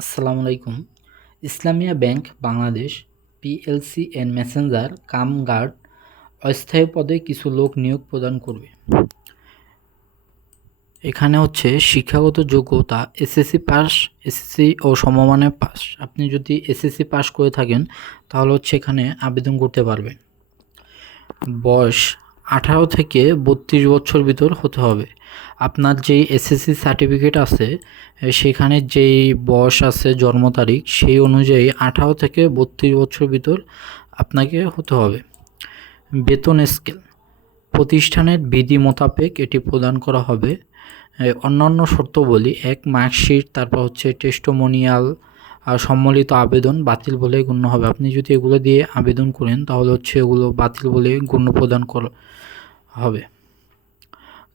আসসালামু আলাইকুম। Islamia bank Bangladesh PLC and messenger cum guard অস্থায়ী পদে কিছু লোক নিয়োগ প্রদান করবে। এখানে হচ্ছে শিক্ষাগত যোগ্যতা এসএসসি পাস এসএসসি ও সমমানের পাস আপনি যদি এসএসসি পাস করে থাকেন, তাহলে হচ্ছে এখানে আবেদন করতে পারবেন। বয়স আঠারো থেকে বত্রিশ বছর ভিতর হতে হবে। আপনার যেই এসএসসি সার্টিফিকেট আছে সেখানে যেই বয়স আছে, জন্ম তারিখ, সেই অনুযায়ী আঠারো থেকে বত্রিশ বছর ভিতর আপনাকে হতে হবে। বেতন স্কেল প্রতিষ্ঠানের বিধি মোতাবেক এটি প্রদান করা হবে। অন্যান্য শর্তবলী, এক মার্কশিট, তারপর হচ্ছে টেস্টোমোনিয়াল সম্মিলিত আবেদন বাতিল বলে গণ্য হবে। আপনি যদি এগুলো দিয়ে আবেদন করেন, তাহলে হচ্ছে এগুলো বাতিল বলে গণ্য প্রদান করা, হবে।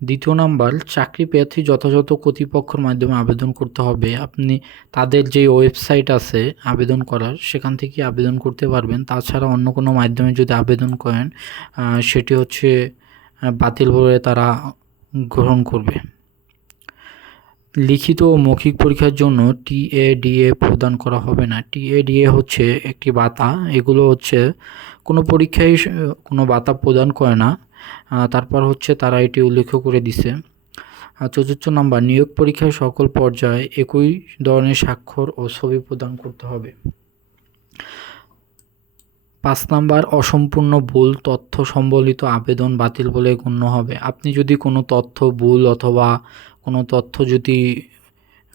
দ্বিতীয় নাম্বার, চাকরি প্রার্থী যথাযথ কর্তৃপক্ষের মাধ্যমে আবেদন করতে হবে। আপনি তাদের যে ওয়েবসাইট আছে আবেদন করার, সেখান থেকে আবেদন করতে পারবেন। তাছাড়া অন্য কোনো মাধ্যমে যদি আবেদন করেন সেটি হচ্ছে বাতিল বলে তারা গ্রহণ করবে। লিখিত ও মৌখিক পরীক্ষার জন্য টিএডিএ প্রদান করা হবে না। টিএডিএ হচ্ছে একটি বাতা। এগুলো হচ্ছে কোনো পরীক্ষায় কোনো বাতা প্রদান করে না। তারপর হচ্ছে তারা এটি উল্লেখ করে দিছে। চতুর্থ নাম্বার, নিয়োগ পরীক্ষায় সকল পর্যায়ে একই ধরনের স্বাক্ষর ও ছবি প্রদান করতে হবে। পাঁচ নাম্বার, অসম্পূর্ণ ভুল তথ্য সম্বলিত আবেদন বাতিল বলে গণ্য হবে। আপনি যদি কোনো তথ্য, ভুল অথবা কোনো তথ্য যদি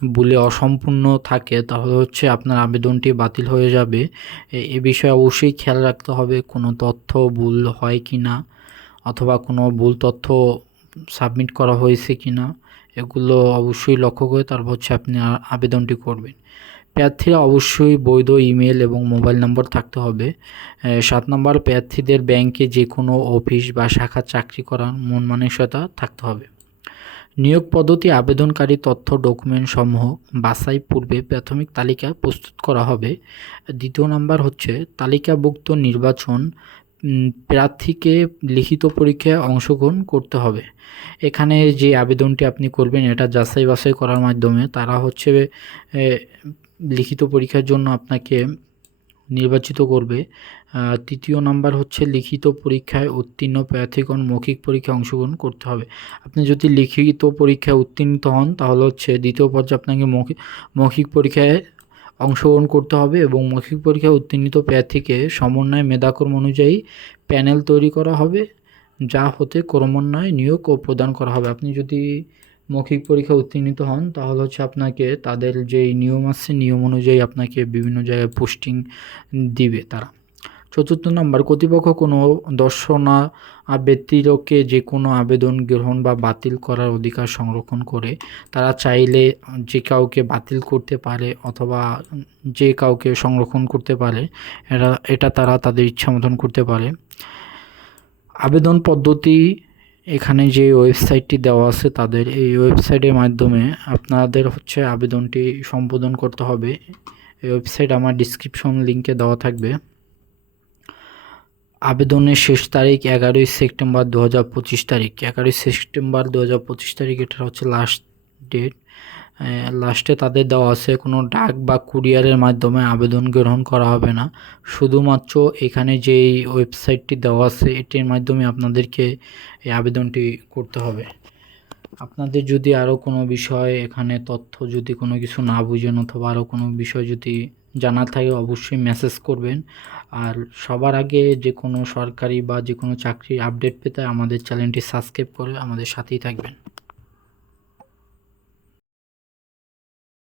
ভুলে অসম্পূর্ণ থাকে, তাহলে হচ্ছে আপনার আবেদনটি বাতিল হয়ে যাবে। এ বিষয়ে অবশ্যই খেয়াল রাখতে হবে কোনো তথ্য ভুল হয় কি না, অথবা কোনো ভুল তথ্য সাবমিট করা হয়েছে কি না, এগুলো অবশ্যই লক্ষ্য করে তারপর হচ্ছে আপনি আবেদনটি করবেন। প্রার্থীরা অবশ্যই বৈধ ইমেল এবং মোবাইল নম্বর থাকতে হবে। সাত নম্বর প্রার্থীদের ব্যাংকে যে কোনো অফিস বা শাখা চাকরি করার মন মানসিকতা থাকতে হবে। নিয়োগ পদ্ধতি আবেদনকারী তথ্য ডকুমেন্ট সমূহ বাছাই পূর্বে প্রাথমিক তালিকা প্রস্তুত করা হবে। দ্বিতীয় নাম্বার হচ্ছে তালিকাভুক্ত নির্বাচন প্রার্থীকে লিখিত পরীক্ষায় অংশগ্রহণ করতে হবে। এখানে যে আবেদনটি আপনি করবেন, এটা যাচাই বাছাই করার মাধ্যমে তারা হচ্ছে লিখিত পরীক্ষার জন্য আপনাকে নির্বাচিত করবে। তৃতীয় নাম্বার হচ্ছে লিখিত পরীক্ষায় উত্তীর্ণ প্রার্থীগণ মৌখিক পরীক্ষায় অংশগ্রহণ করতে হবে। আপনি যদি লিখিত পরীক্ষায় উত্তীর্ণ হন, তাহলে হচ্ছে দ্বিতীয় পর্যায়ে আপনাকে মৌখিক মৌখিক পরীক্ষায় অংশগ্রহণ করতে হবে এবং মৌখিক পরীক্ষায় উত্তীর্ণিত প্রার্থীকে সমন্বয় মেধাক্রম অনুযায়ী প্যানেল তৈরি করা হবে, যা হতে ক্রমান্বয়ে নিয়োগ ও প্রদান করা হবে। আপনি যদি মৌখিক পরীক্ষা উত্তীর্ণ হন, তাহলে হচ্ছে আপনাকে তাদের যেই নিয়ম আছে, নিয়ম অনুযায়ী আপনাকে বিভিন্ন জায়গায় পোস্টিং দিবে তারা। চতুর্থ নম্বর, কর্তৃপক্ষ কোনো দর্শনা ব্যক্তিরকে যে কোনো আবেদন গ্রহণ বা বাতিল করার অধিকার সংরক্ষণ করে, তারা চাইলে যে কাউকে বাতিল করতে পারে অথবা যে কাউকে সংরক্ষণ করতে পারে এটা এটা তারা তাদের ইচ্ছা মতন করতে পারে। আবেদন পদ্ধতি এখানে যে ওয়েবসাইটটি দেওয়া আছে তাদের এই ওয়েবসাইটের মাধ্যমে আপনাদের হচ্ছে আবেদনটি সম্বোধন করতে হবে। এই ওয়েবসাইট আমার ডিসক্রিপশন লিঙ্কে দেওয়া থাকবে। আবেদনের শেষ তারিখ এগারোই সেপ্টেম্বর দু হাজার পঁচিশ তারিখ। এগারোই সেপ্টেম্বর দু হাজার পঁচিশ তারিখ এটা হচ্ছে লাস্ট ডেট লাস্টে তাদের দেওয়া আছে, কোনো ডাক বা কুরিয়ারের মাধ্যমে আবেদন গ্রহণ করা হবে না। শুধুমাত্র এখানে যেই ওয়েবসাইটটি দেওয়া আছে, এটির মাধ্যমে আপনাদেরকে এই আবেদনটি করতে হবে। আপনাদের যদি আরও কোনো বিষয়, এখানে তথ্য যদি কোনো কিছু না বুঝেন অথবা আরও কোনো বিষয় যদি জানার থাকে, অবশ্যই মেসেজ করবেন। আর সবার আগে যে কোনো সরকারি বা যে কোনো চাকরির আপডেট পেতে আমাদের চ্যানেলটি সাবস্ক্রাইব করে আমাদের সাথেই থাকবেন।